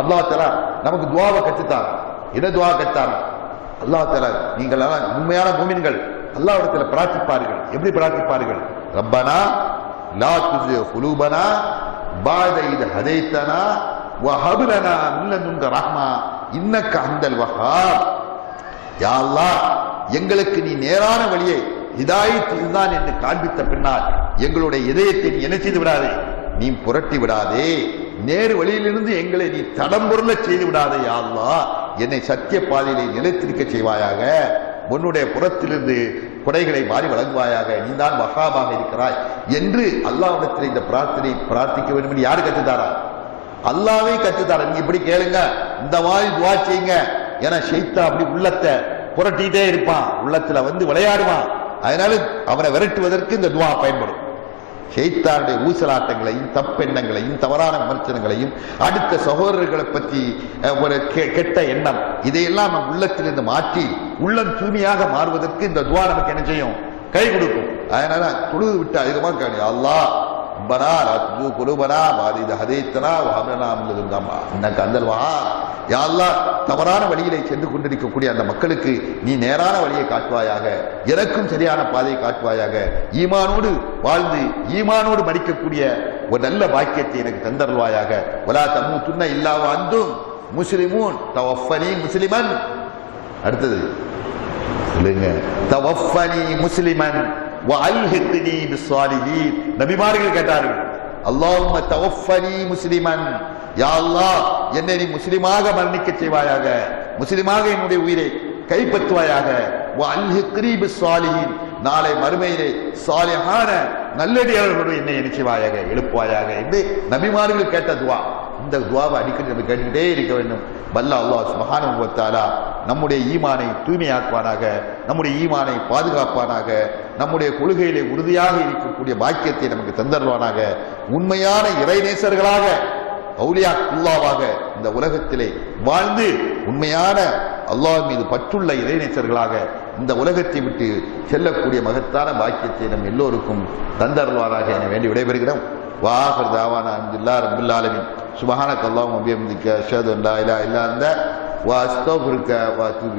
அல்லாஹ் தலா நமக்கு துவாவை கற்றுத்தார் என்ன துவா கற்றார் அல்லாஹ் தலா நீங்கள் உண்மையான மூமின்கள். அல்லாவிடத்தில் பிரார்த்திப்பார்கள். எப்படி பிரார்த்திப்பார்கள்? ரப்பனா லா துஜி குலூபனா பாத இது ஹதைத்தனா வஹபுலனா மில்லதுங்க ரஹ்மா. இன்னக்க அந்தல் வஹாப். யா அல்லாஹ் எங்களுக்கு நீ நேரான வழியை இதாயத்து இதுதான் என்று காண்பித்த பின்னால் எங்களுடைய இதயத்தை நீ என்ன செய்து விடாதே? நீ புரட்டி விடாதே. நேரு வழியிலிருந்து எங்களை நீ தடம்பொருள செய்து விடாதே யா என்னை சத்திய பாதையிலே நிலைத்திருக்க செய்வாயாக. உன்னுடைய புறத்திலிருந்து குடைகளை மாறி வழங்குவாயாக. நீ தான் வகாபாக இருக்கிறாய் என்று அல்லாவிடத்தில் இந்த பிரார்த்தனை பிரார்த்திக்க வேண்டும் என்று யாரு கற்றுத்தாரா? அல்லாவே கற்றுத்தாரா? நீங்க இப்படி கேளுங்க. இந்த மாதிரி துவா செய்யுங்க. ஏன்னா ஷைத்தா அப்படி உள்ளத்தை புரட்டிட்டே இருப்பான். உள்ளத்துல வந்து விளையாடுவான். அதனால அவனை விரட்டுவதற்கு இந்த துவா பயன்படும். ஷெய்தாருடைய ஊசலாட்டங்களையும் தப்பெண்ணங்களையும் தவறான விமர்சனங்களையும் அடுத்த சகோதரர்களை பற்றி ஒரு கெ- கெட்ட எண்ணம் இதையெல்லாம் நம் உள்ளத்திலிருந்து மாற்றி உள்ளம் தூய்மையாக மாறுவதற்கு இந்த துவா நமக்கு என்ன செய்யும்? கை கொடுக்கும். அதனால தொழுது விட்டு அதிகமாக கேளு அல்லாஹ் ரப்பனா ரத்து துஜு பாதித பாதி இது ஹதைத்தனா என்ன மின் லதுன்க தவறான வழியிலே சென்று கொண்டிருக்கக்கூடிய அந்த மக்களுக்கு நீ நேரான வழியை காட்டுவாயாக எனக்கும் சரியான பாதையை காட்டுவாயாக ஈமானோடு வாழ்ந்து ஈமானோடு மடிக்கக்கூடிய ஒரு நல்ல பாக்கியத்தை எனக்கு தந்தருள்வாயாக. ஒலா தம்மு துண்ண இல்லாவ அந்தும் முஸ்லிமூன் தவஃபனி முஸ்லிமன். அடுத்தது சொல்லுங்க. தவஃபனி முஸ்லிமன். நபிமார்கள் கேட்டார்கள் அல்லாஹும்ம தவஃபனி முஸ்லிமன் யா அல்லாஹ் என்னை நீ முஸ்லிமாக மரணிக்க செய்வாயாக முஸ்லிமாக என்னுடைய உயிரை கைப்பற்றுவாயாக வஅல்ஹிக்னி பிஸ்ஸாலிஹீன் நாளை மறுமையிலே சாலிஹான நல்லடியார்களோடு என்னை நினைச்சுவாயாக எழுப்புவாயாக என்று நபிமார்கள் கேட்ட துவா இந்த துவாவை அடிக்கடி நம்ம கேட்டுக்கிட்டே இருக்க வேண்டும். வல்ல அல்லாஹ் சுபஹானஹு வ நம்முடைய ஈமானை தூய்மையாக்குவானாக நம்முடைய ஈமானை பாதுகாப்பானாக நம்முடைய கொள்கையிலே உறுதியாக இருக்கக்கூடிய பாக்கியத்தை நமக்கு தந்தருவானாக. உண்மையான இறைநேசர்களாக அவுலியாக்குல்லாவாக இந்த உலகத்திலே வாழ்ந்து உண்மையான அல்லாஹ் மீது பற்றுள்ள இறைநேசர்களாக இந்த உலகத்தை விட்டு செல்லக்கூடிய மகத்தான பாக்கியத்தை நம் எல்லோருக்கும் தந்தருள்வாராக என வேண்டி விடைபெறுகிறோம். வாஹர் தாவானா அல்ஹம்துலில்லாஹ் ரபுல்லாலமின் سبحانك اللهم وبحمدك أشهد أن لا إله إلا أنت وأستغفرك وأتوب